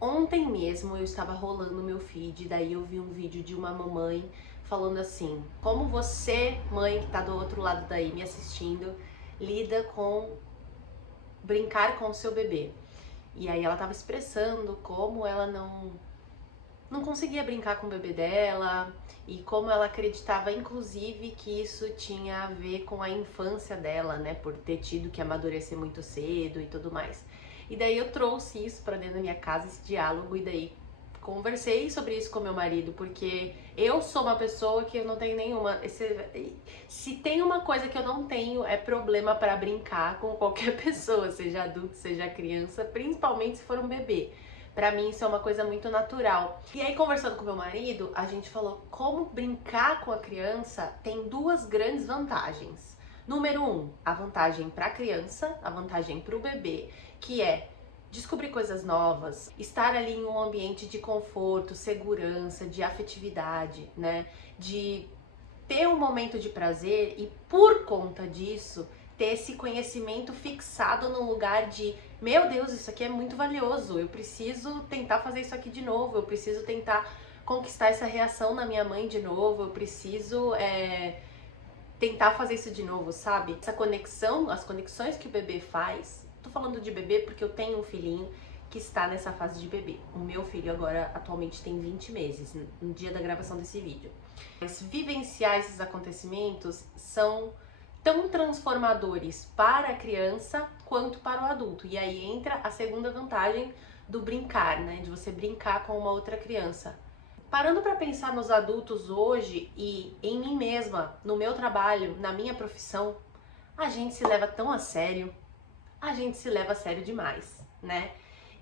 Ontem mesmo eu estava rolando meu feed, daí eu vi um vídeo de uma mamãe falando assim: como você, mãe que tá do outro lado daí me assistindo, lida com brincar com o seu bebê. E aí ela tava expressando como ela não conseguia brincar com o bebê dela e como ela acreditava, inclusive, que isso tinha a ver com a infância dela, né, por ter tido que amadurecer muito cedo e tudo mais. E daí eu trouxe isso pra dentro da minha casa, esse diálogo, e daí conversei sobre isso com meu marido, porque eu sou uma pessoa que eu não tenho nenhuma. Se tem uma coisa que eu não tenho, é problema para brincar com qualquer pessoa, seja adulto, seja criança, principalmente se for um bebê. Pra mim isso é uma coisa muito natural. E aí, conversando com meu marido, a gente falou como brincar com a criança tem duas grandes vantagens. Número um, a vantagem para a criança, a vantagem para o bebê, que é descobrir coisas novas, estar ali em um ambiente de conforto, segurança, de afetividade, né? De ter um momento de prazer e por conta disso ter esse conhecimento fixado no lugar de meu Deus, isso aqui é muito valioso, eu preciso tentar fazer isso aqui de novo, eu preciso tentar conquistar essa reação na minha mãe de novo, eu preciso tentar fazer isso de novo, sabe? Essa conexão, as conexões que o bebê faz. Tô falando de bebê porque eu tenho um filhinho que está nessa fase de bebê. O meu filho agora atualmente tem 20 meses, no dia da gravação desse vídeo. Mas vivenciar esses acontecimentos são tão transformadores para a criança quanto para o adulto. E aí entra a segunda vantagem do brincar, né? De você brincar com uma outra criança. Parando para pensar nos adultos hoje e em mim mesma, no meu trabalho, na minha profissão, a gente se leva tão a sério, a gente se leva a sério demais, né?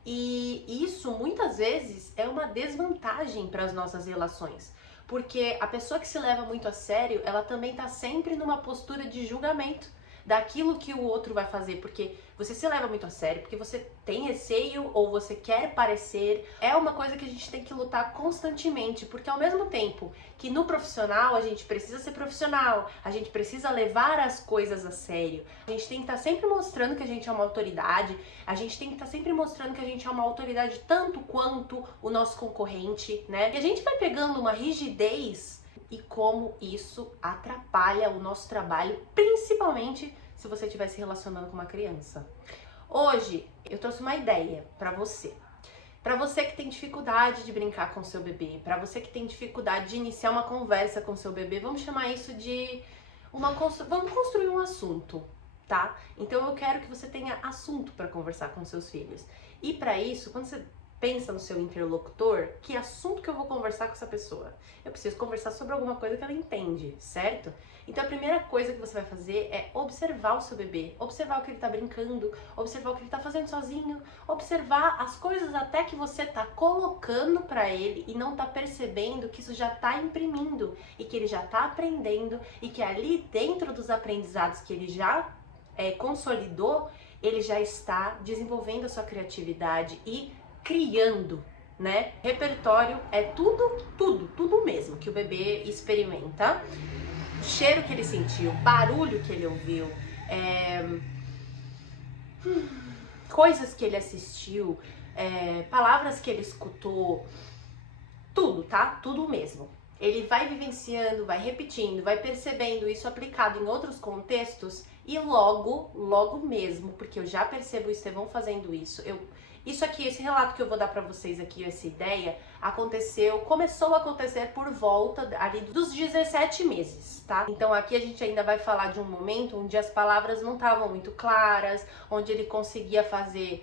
E isso muitas vezes é uma desvantagem para as nossas relações, porque a pessoa que se leva muito a sério, ela também tá sempre numa postura de julgamento daquilo que o outro vai fazer, porque você se leva muito a sério, porque você tem receio ou você quer parecer. É uma coisa que a gente tem que lutar constantemente, porque ao mesmo tempo que no profissional a gente precisa ser profissional, a gente precisa levar as coisas a sério, a gente tem que estar sempre mostrando que a gente é uma autoridade, a gente tem que estar sempre mostrando que a gente é uma autoridade tanto quanto o nosso concorrente, né? E a gente vai pegando uma rigidez e como isso atrapalha o nosso trabalho, principalmente se você estiver se relacionando com uma criança. Hoje eu trouxe uma ideia para você. Para você que tem dificuldade de brincar com seu bebê, para você que tem dificuldade de iniciar uma conversa com seu bebê, vamos chamar isso de vamos construir um assunto, tá? Então eu quero que você tenha assunto para conversar com seus filhos. E para isso, quando você pensa no seu interlocutor, que assunto que eu vou conversar com essa pessoa? Eu preciso conversar sobre alguma coisa que ela entende, certo? Então a primeira coisa que você vai fazer é observar o seu bebê, observar o que ele tá brincando, observar o que ele tá fazendo sozinho, observar as coisas até que você tá colocando para ele e não tá percebendo que isso já tá imprimindo e que ele já tá aprendendo e que ali dentro dos aprendizados que ele já consolidou, ele já está desenvolvendo a sua criatividade e criando, né? Repertório é tudo mesmo que o bebê experimenta. O cheiro que ele sentiu, barulho que ele ouviu, coisas que ele assistiu, palavras que ele escutou, tudo, tá? Tudo mesmo. Ele vai vivenciando, vai repetindo, vai percebendo isso aplicado em outros contextos e logo mesmo, porque eu já percebo o Estevão fazendo isso, isso aqui, esse relato que eu vou dar pra vocês aqui, essa ideia, começou a acontecer por volta ali dos 17 meses, tá? Então aqui a gente ainda vai falar de um momento onde as palavras não estavam muito claras, onde ele conseguia fazer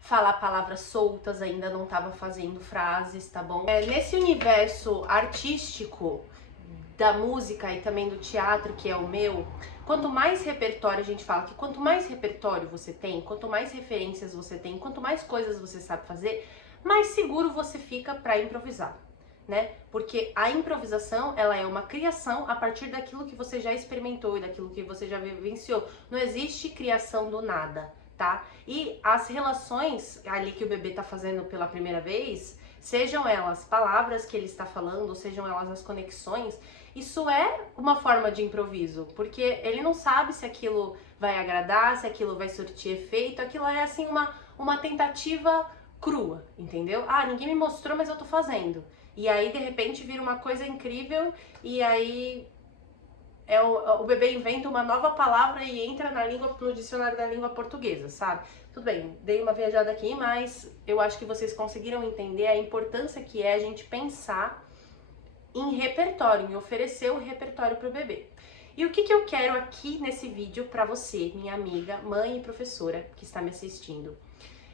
falar palavras soltas, ainda não estava fazendo frases, tá bom? Nesse universo artístico da música e também do teatro, que é o meu, quanto mais repertório, a gente fala que quanto mais repertório você tem, quanto mais referências você tem, quanto mais coisas você sabe fazer, mais seguro você fica para improvisar, né? Porque a improvisação, ela é uma criação a partir daquilo que você já experimentou e daquilo que você já vivenciou. Não existe criação do nada, tá? E as relações ali que o bebê tá fazendo pela primeira vez, sejam elas palavras que ele está falando, sejam elas as conexões, isso é uma forma de improviso, porque ele não sabe se aquilo vai agradar, se aquilo vai surtir efeito, aquilo é assim uma tentativa crua, entendeu? Ah, ninguém me mostrou, mas eu tô fazendo. E aí, de repente, vira uma coisa incrível e aí o bebê inventa uma nova palavra e entra no dicionário da língua portuguesa, sabe? Tudo bem, dei uma viajada aqui, mas eu acho que vocês conseguiram entender a importância que é a gente pensar em repertório, em oferecer o repertório para o bebê. E o que eu quero aqui nesse vídeo para você, minha amiga, mãe e professora que está me assistindo?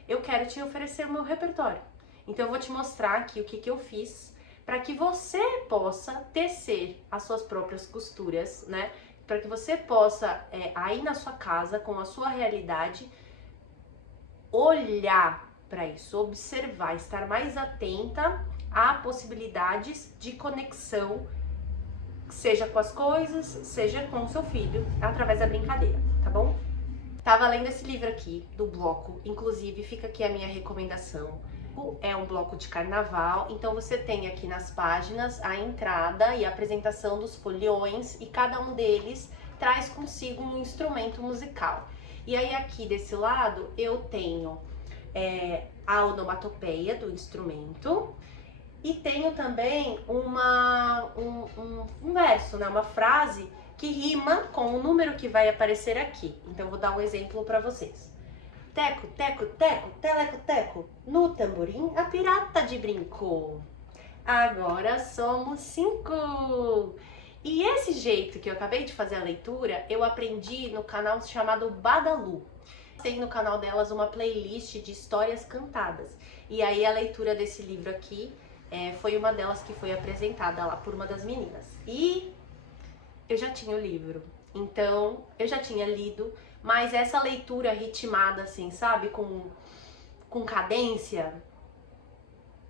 Eu quero te oferecer o meu repertório. Então eu vou te mostrar aqui o que eu fiz para que você possa tecer as suas próprias costuras, né? Para que você possa, aí na sua casa, com a sua realidade, olhar para isso, observar, estar mais atenta a possibilidades de conexão, seja com as coisas, seja com o seu filho, através da brincadeira, tá bom? Tava lendo esse livro aqui, do bloco, inclusive fica aqui a minha recomendação. É um bloco de carnaval, então você tem aqui nas páginas a entrada e a apresentação dos foliões e cada um deles traz consigo um instrumento musical. E aí aqui desse lado eu tenho a onomatopeia do instrumento e tenho também um verso, né, uma frase que rima com o número que vai aparecer aqui. Então vou dar um exemplo para vocês. Teco, teco, teco, teleco, teco, no tamborim a pirata de brinco. Agora somos 5. E esse jeito que eu acabei de fazer a leitura, eu aprendi no canal chamado Badalu. Tem no canal delas uma playlist de histórias cantadas. E aí a leitura desse livro aqui foi uma delas que foi apresentada lá por uma das meninas. E eu já tinha o livro, então eu já tinha lido, mas essa leitura ritmada assim, sabe, com cadência,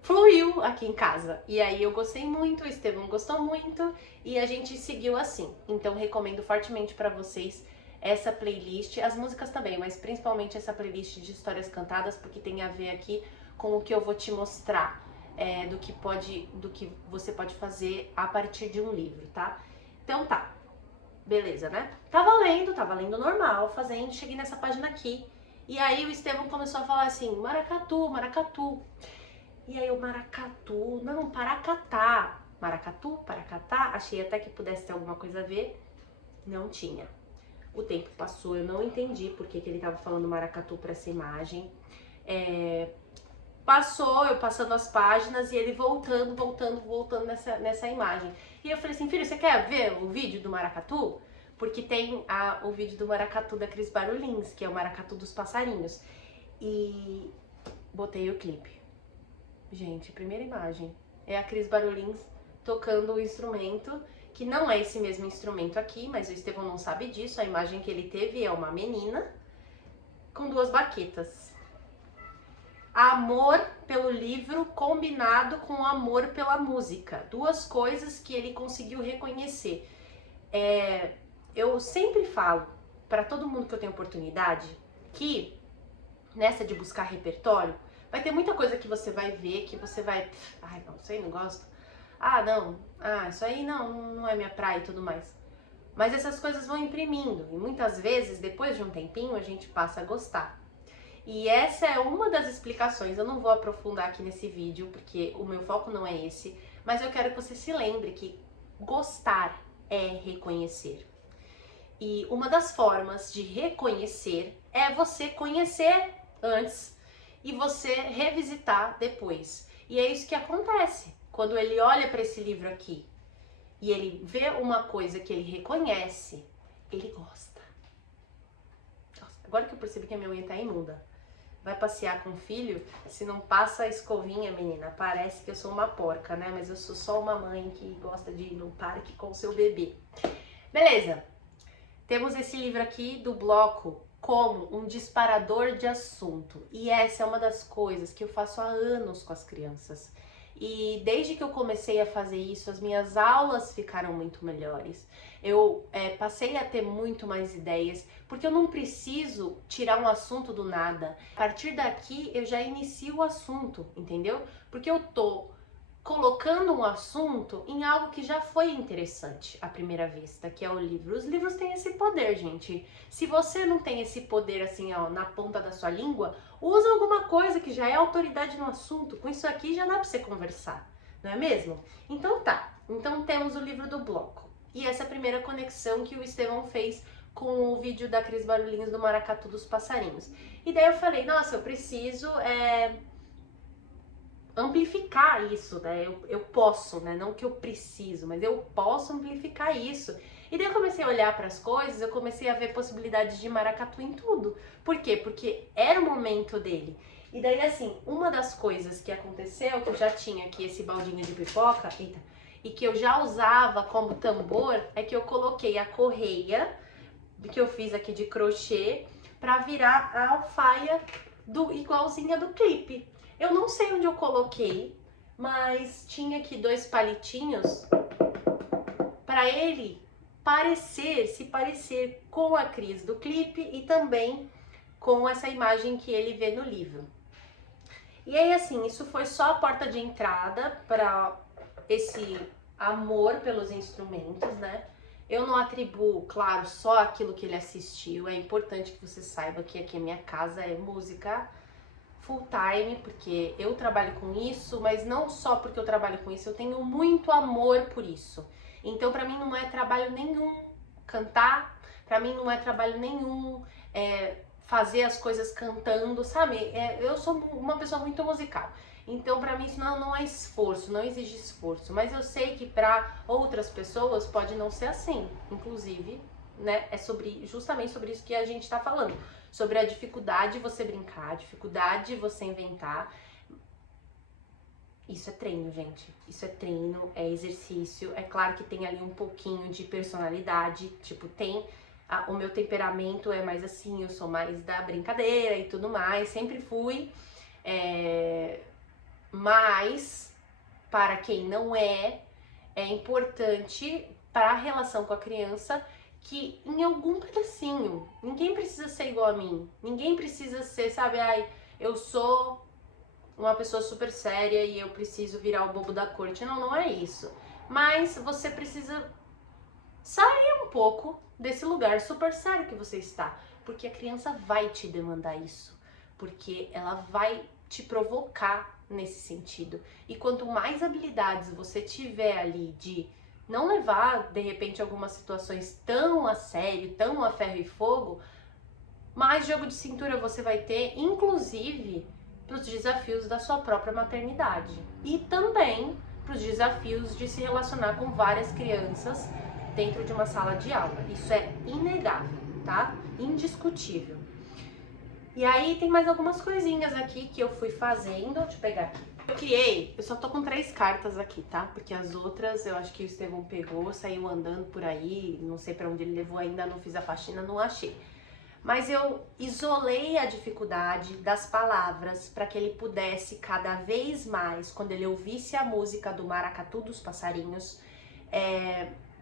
fluiu aqui em casa. E aí eu gostei muito, o Estevão gostou muito e a gente seguiu assim. Então recomendo fortemente para vocês essa playlist, as músicas também, mas principalmente essa playlist de histórias cantadas, porque tem a ver aqui com o que eu vou te mostrar, do que você pode fazer a partir de um livro, tá? Então tá, beleza, né? Tava lendo normal, fazendo, cheguei nessa página aqui. E aí o Estevão começou a falar assim, maracatu, maracatu. E aí o maracatu, não, paracatá. Maracatu, paracatá, achei até que pudesse ter alguma coisa a ver. Não tinha. O tempo passou, eu não entendi por que ele tava falando maracatu pra essa imagem. Passou, eu passando as páginas e ele voltando nessa imagem. E eu falei assim, filho, você quer ver o vídeo do maracatu? Porque tem o vídeo do maracatu da Cris Barulins, que é o maracatu dos passarinhos. E botei o clipe. Gente, primeira imagem é a Cris Barulins tocando o instrumento, que não é esse mesmo instrumento aqui, mas o Estevão não sabe disso. A imagem que ele teve é uma menina com 2 baquetas. Amor pelo livro combinado com amor pela música. 2 coisas que ele conseguiu reconhecer. Eu sempre falo para todo mundo que eu tenho oportunidade que nessa de buscar repertório, vai ter muita coisa que você vai ver, que você vai... Ai, não, isso aí não gosto. Ah, não. Ah, isso aí não é minha praia e tudo mais. Mas essas coisas vão imprimindo. E muitas vezes, depois de um tempinho, a gente passa a gostar. E essa é uma das explicações, eu não vou aprofundar aqui nesse vídeo, porque o meu foco não é esse, mas eu quero que você se lembre que gostar é reconhecer. E uma das formas de reconhecer é você conhecer antes e você revisitar depois. E é isso que acontece quando ele olha para esse livro aqui e ele vê uma coisa que ele reconhece, ele gosta. Nossa, agora que eu percebi que a minha unha tá imunda. Vai passear com o filho, se não passa a escovinha, menina, parece que eu sou uma porca, né? Mas eu sou só uma mãe que gosta de ir no parque com o seu bebê. Beleza, temos esse livro aqui do bloco como um disparador de assunto. E essa é uma das coisas que eu faço há anos com as crianças. E desde que eu comecei a fazer isso, as minhas aulas ficaram muito melhores. Eu passei a ter muito mais ideias, porque eu não preciso tirar um assunto do nada. A partir daqui, eu já inicio o assunto, entendeu? Porque eu tô colocando um assunto em algo que já foi interessante à primeira vista, que é o livro. Os livros têm esse poder, gente. Se você não tem esse poder assim, ó, na ponta da sua língua, usa alguma coisa que já é autoridade no assunto. Com isso aqui já dá pra você conversar, não é mesmo? Então tá. Então temos o livro do bloco. E essa é a primeira conexão que o Estevão fez com o vídeo da Cris Barulhinhos do Maracatu dos Passarinhos. E daí eu falei, nossa, eu preciso amplificar isso, né? Eu posso, né? Não que eu preciso, mas eu posso amplificar isso. E daí eu comecei a olhar para as coisas, eu comecei a ver possibilidades de maracatu em tudo. Por quê? Porque era o momento dele. E daí, assim, uma das coisas que aconteceu, que eu já tinha aqui esse baldinho de pipoca, eita, e que eu já usava como tambor, é que eu coloquei a correia, que eu fiz aqui de crochê, para virar a alfaia igualzinha do clipe. Eu não sei onde eu coloquei, mas tinha aqui 2 palitinhos para ele se parecer com a Cris do clipe e também com essa imagem que ele vê no livro. E aí, assim, isso foi só a porta de entrada para esse amor pelos instrumentos, né? Eu não atribuo, claro, só aquilo que ele assistiu. É importante que você saiba que aqui a minha casa é música full time, porque eu trabalho com isso, mas não só porque eu trabalho com isso, eu tenho muito amor por isso. Então, pra mim não é trabalho nenhum cantar, pra mim não é trabalho nenhum fazer as coisas cantando, sabe? Eu sou uma pessoa muito musical. Então, pra mim isso não é esforço, não exige esforço. Mas eu sei que pra outras pessoas pode não ser assim. Inclusive, né, é justamente sobre isso que a gente tá falando. Sobre a dificuldade de você brincar, a dificuldade de você inventar. Isso é treino, gente. Isso é treino, é exercício. É claro que tem ali um pouquinho de personalidade. Tipo, o meu temperamento é mais assim, eu sou mais da brincadeira e tudo mais. Sempre fui. Mas, para quem não é importante para a relação com a criança que em algum pedacinho, ninguém precisa ser igual a mim, ninguém precisa ser, sabe, eu sou uma pessoa super séria e eu preciso virar o bobo da corte. Não é isso. Mas você precisa sair um pouco desse lugar super sério que você está, porque a criança vai te demandar isso, porque ela vai te provocar nesse sentido. E quanto mais habilidades você tiver ali de não levar, de repente, algumas situações tão a sério, tão a ferro e fogo, mais jogo de cintura você vai ter, inclusive para os desafios da sua própria maternidade. E também para os desafios de se relacionar com várias crianças dentro de uma sala de aula. Isso é inegável, tá? Indiscutível. E aí tem mais algumas coisinhas aqui que eu fui fazendo. Deixa eu pegar aqui. Eu só tô com 3 cartas aqui, tá? Porque as outras eu acho que o Estevão pegou, saiu andando por aí, não sei pra onde ele levou ainda, não fiz a faxina, não achei. Mas eu isolei a dificuldade das palavras para que ele pudesse cada vez mais, quando ele ouvisse a música do Maracatu dos Passarinhos,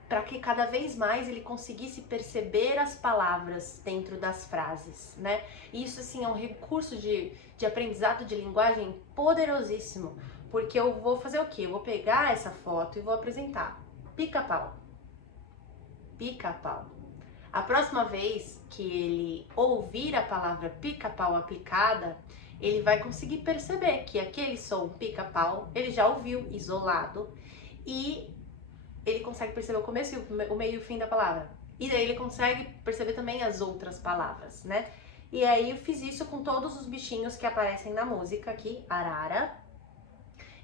para que cada vez mais ele conseguisse perceber as palavras dentro das frases, né? E isso, assim, é um recurso de aprendizado de linguagem poderosíssimo, porque eu vou fazer o quê? Eu vou pegar essa foto e vou apresentar. Pica-pau. Pica-pau. A próxima vez que ele ouvir a palavra pica-pau aplicada, ele vai conseguir perceber que aquele som pica-pau, ele já ouviu isolado e ele consegue perceber o começo, o meio e o fim da palavra. E daí ele consegue perceber também as outras palavras, né? E aí eu fiz isso com todos os bichinhos que aparecem na música aqui. Arara.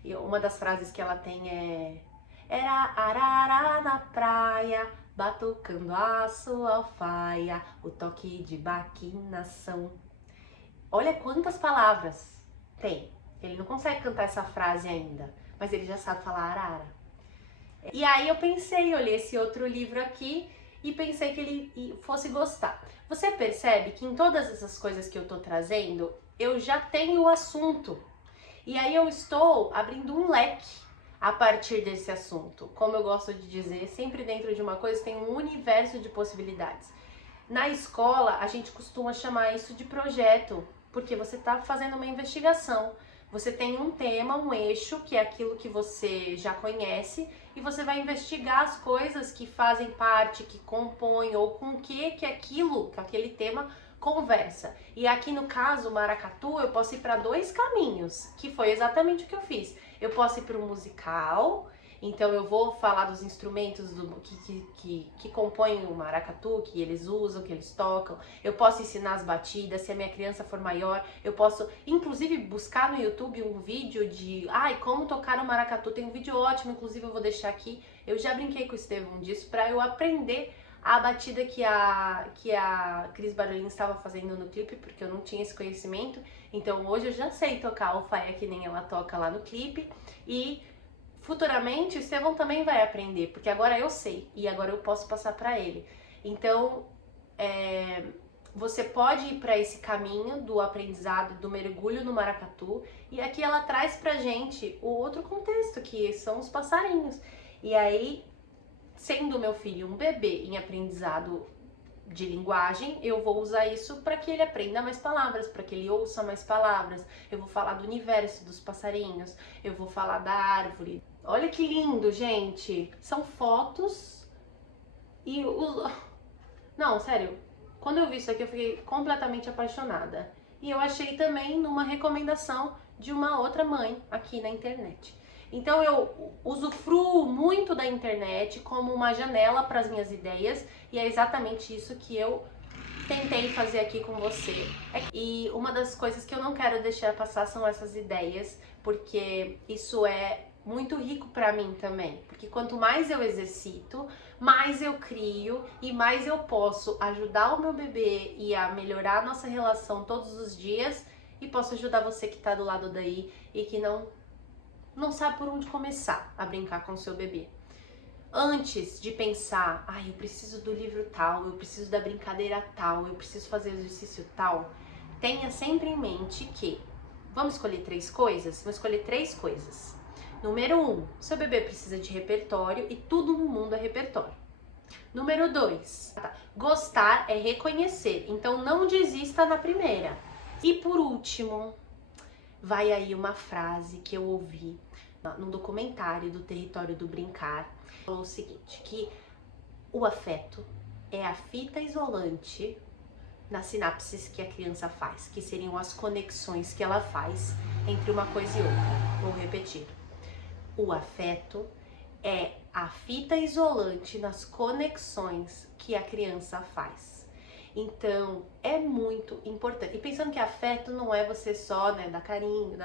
E uma das frases que ela tem era arara na praia, batucando a sua alfaia, o toque de baquinação. Olha quantas palavras tem. Ele não consegue cantar essa frase ainda, mas ele já sabe falar arara. E aí eu pensei, olhei esse outro livro aqui e pensei que ele fosse gostar. Você percebe que em todas essas coisas que eu tô trazendo, eu já tenho o assunto. E aí eu estou abrindo um leque a partir desse assunto. Como eu gosto de dizer, sempre dentro de uma coisa tem um universo de possibilidades. Na escola, a gente costuma chamar isso de projeto, porque você está fazendo uma investigação. Você tem um tema, um eixo, que é aquilo que você já conhece, e você vai investigar as coisas que fazem parte, que compõem, ou com o que aquilo, que aquele tema conversa. E aqui no caso, maracatu, eu posso ir para dois caminhos, que foi exatamente o que eu fiz. Eu posso ir para o musical, então eu vou falar dos instrumentos que compõem o maracatu, que eles usam, que eles tocam. Eu posso ensinar as batidas, se a minha criança for maior, eu posso inclusive buscar no YouTube um vídeo de como tocar o maracatu. Tem um vídeo ótimo, inclusive eu vou deixar aqui. Eu já brinquei com o Estevão disso para eu aprender a batida que a Cris Barolin estava fazendo no clipe, porque eu não tinha esse conhecimento. Então hoje eu já sei tocar o faia que nem ela toca lá no clipe, e futuramente o Estevão também vai aprender, porque agora eu sei e agora eu posso passar para ele. Então você pode ir para esse caminho do aprendizado, do mergulho no maracatu, e aqui ela traz pra gente o outro contexto, que são os passarinhos. E aí, sendo meu filho um bebê em aprendizado de linguagem, eu vou usar isso para que ele aprenda mais palavras, para que ele ouça mais palavras. Eu vou falar do universo dos passarinhos, eu vou falar da árvore. Olha que lindo, gente! São fotos e Não, sério, quando eu vi isso aqui eu fiquei completamente apaixonada. E eu achei também numa recomendação de uma outra mãe aqui na internet. Então eu usufruo muito da internet como uma janela para as minhas ideias, e é exatamente isso que eu tentei fazer aqui com você. E uma das coisas que eu não quero deixar passar são essas ideias, porque isso é muito rico para mim também, porque quanto mais eu exercito, mais eu crio e mais eu posso ajudar o meu bebê e a melhorar a nossa relação todos os dias, e posso ajudar você que tá do lado daí e que não sabe por onde começar a brincar com o seu bebê. Antes de pensar, eu preciso do livro tal, eu preciso da brincadeira tal, eu preciso fazer o exercício tal, tenha sempre em mente que vamos escolher três coisas? Vamos escolher três coisas. Número 1, seu bebê precisa de repertório e tudo no mundo é repertório. Número 2, gostar é reconhecer, então não desista na primeira. E por último, vai aí uma frase que eu ouvi num documentário do Território do Brincar. Falou o seguinte, que o afeto é a fita isolante nas sinapses que a criança faz, que seriam as conexões que ela faz entre uma coisa e outra. Vou repetir. O afeto é a fita isolante nas conexões que a criança faz. Então, é muito importante. E pensando que afeto não é você só, dar carinho.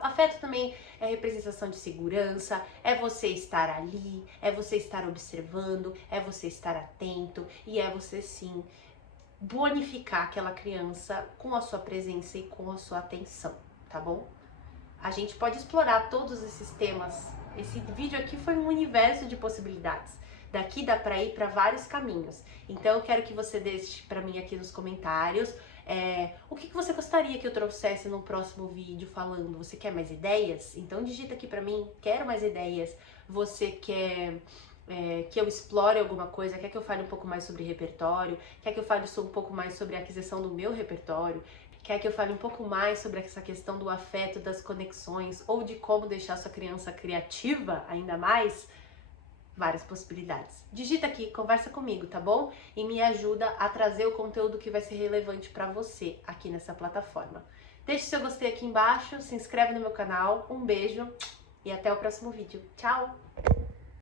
Afeto também é representação de segurança, é você estar ali, é você estar observando, é você estar atento e é você, sim, bonificar aquela criança com a sua presença e com a sua atenção, tá bom? A gente pode explorar todos esses temas. Esse vídeo aqui foi um universo de possibilidades. Daqui dá para ir para vários caminhos. Então eu quero que você deixe para mim aqui nos comentários o que você gostaria que eu trouxesse no próximo vídeo falando. Você quer mais ideias? Então digita aqui para mim, quero mais ideias. Você quer que eu explore alguma coisa? Quer que eu fale um pouco mais sobre repertório? Quer que eu fale um pouco mais sobre a aquisição do meu repertório? Quer que eu fale um pouco mais sobre essa questão do afeto, das conexões, ou de como deixar sua criança criativa ainda mais? Várias possibilidades. Digita aqui, conversa comigo, tá bom? E me ajuda a trazer o conteúdo que vai ser relevante para você aqui nessa plataforma. Deixe seu gostei aqui embaixo, se inscreve no meu canal, um beijo e até o próximo vídeo. Tchau!